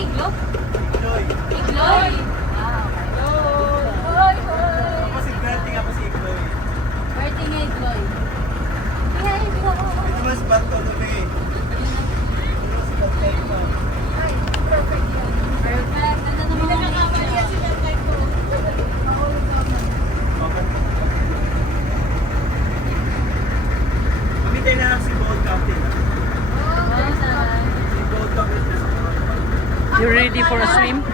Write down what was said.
iglo? Igloy. Igloy! Ah, okay. Hoy! Ako si Bertie, ako si Igloy. Birthday nga igloy. Kaya igloy! Ito mas Bartolome. Ito si Bartolome. Ay, perfect yan. Perfect. Ganda naman Hindi ang nakakamali yan si Tatay ko. Mahulog naman. Okay. Mamitay na lang si Bold Captain. Bye, Sai. Si Bold Captain na sa mga. You ready for a swim?